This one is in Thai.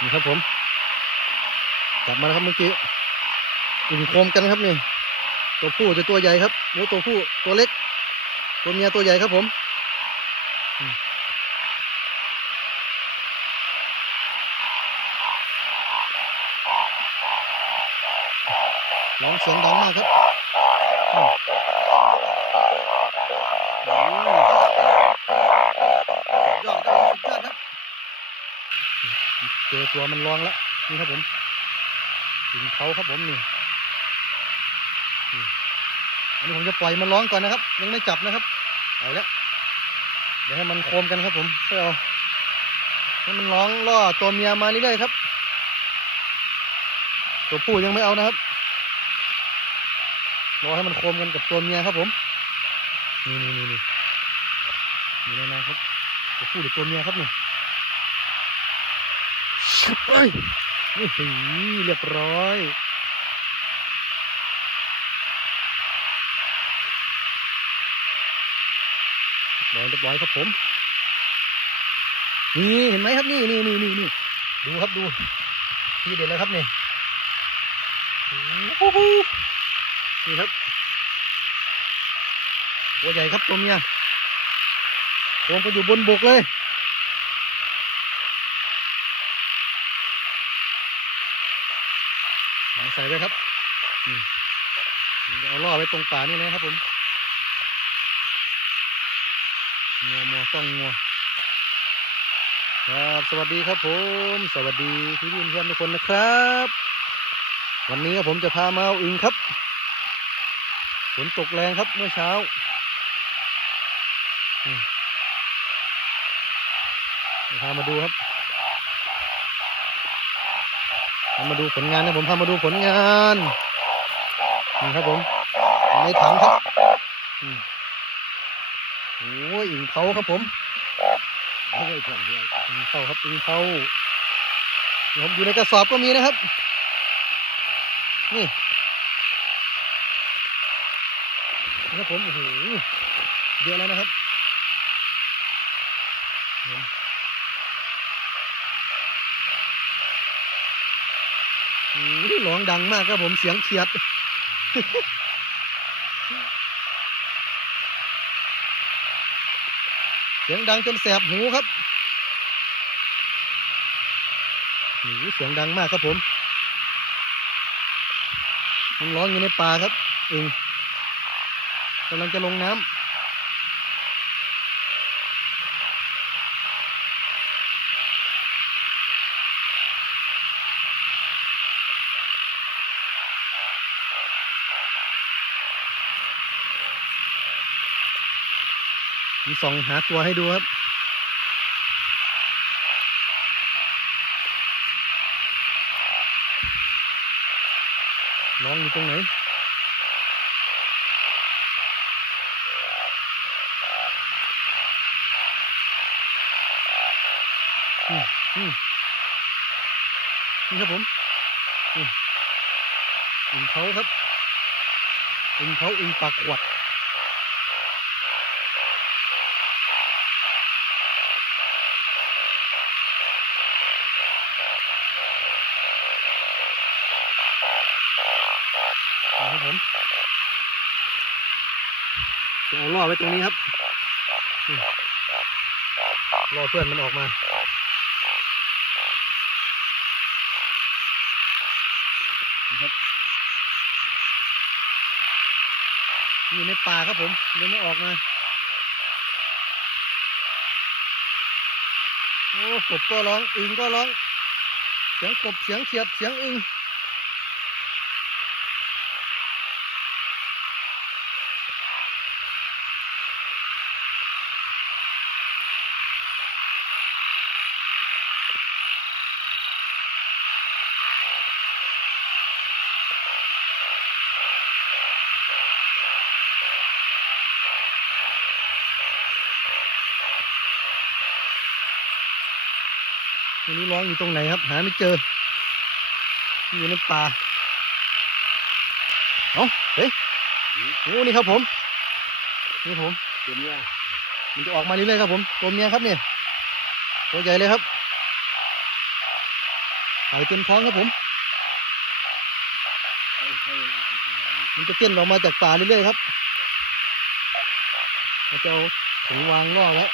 นี่ครับผมจับมาแล้วครับเมื่อกี้อุ่นโคมกันครับนี่ ตัวผู้จะตัวใหญ่ครับโอ้ตัวผู้ตัวเล็ก ตัวเมียตัวใหญ่ครับผมร้องเสียงดังมากครับยอดครับยอดครับ เจอตัวมันร้องแล้วนี่ครับผมถึงเขาครับผมนี่อันนี้ผมจะปล่อยมันร้องก่อนนะครับ ยังไม่จับนะครับเอาแล้วเดี๋ยวให้มันโคมกันครับผมเพื่อเอาให้มันร้องล่อตัวเมียมาเรื่อยๆครับ ตัวผู้ยังไม่เอานะครับรอให้มันโคมกันกับตัวเมียครับผมนี่นี่นี่นี่อยู่ในนั้นครับตัวผู้หรือตัวเมียครับนี่ชุบ ไปเรียบร้อยร้อยเรียบร้อยครับผม นี่เห็นไหมครับนี่นี่นี่นี่นี่ดูครับดู ทีเด็ดแล้วครับนี่โอ้โหนี่ครับตัวใหญ่ครับตัวเมียโคงไปอยู่บนบกเลย มา ใส่ไว้ครับเอาล่อไว้ตรงป่านี่นะครับผมงัวมัวต้องงัวครับสวัสดีครับผม สวัสดีพี่พี่เพื่อนทุกคนนะครับ วันนี้ครับผมจะพามาเอาอึงครับฝนตกแรงครับเมื่อเช้าพามาดูครับ พา มาดูผลงานนะผมพามาดูผลงานนี่ครับผมในถังครับโอ้ยอิงเผาครับผมไม่ได้ทำเดียวอิงเผาครับอิงเผาผมอยู่ในกระสอบก็มีนะครับ นี่นี่ครับผมโอ้โหเยอะแล้วนะครับเห็นโอ้ย ร้องดังมากครับผมเสียงเขียด เสียงดังจนแสบหูครับโอ้โหเสียงดังมากครับผม มันร้องอยู่ในป่าครับเองกำลังจะลงน้ำ มีสองหาตัวให้ดูครับ ร้องอยู่ตรงไหนอืมอืมนี่ครับผมอืมอึ่งเขาครับอึ่งเขาอึ่งปากขวด ครับผมจะเอาล่อไว้ตรงนี้ครับอืมรอเพื่อนมันออกมานะครับอยู่ในป่าครับผมยังไม่ออกมาโอ้กบก็ร้องอึงก็ร้อง เสียงกบเสียงเขียดเสียงอึง ไม่รู้ร้องอยู่ตรงไหนครับ หาไม่เจอ อยู่ในป่าเอาเฮ้ยโอ้นี่ครับผม นี่ผมเดี๋ยวนี้มันจะออกมาเรื่อยๆครับผมตัวเมียครับเนี่ยตัวใหญ่เลยครับไข่เต็มท้องครับผมใช่ใช่มันจะเต้นออกมาจากป่าเรื่อยๆครับเราจะเอาถุงวางล่อไว้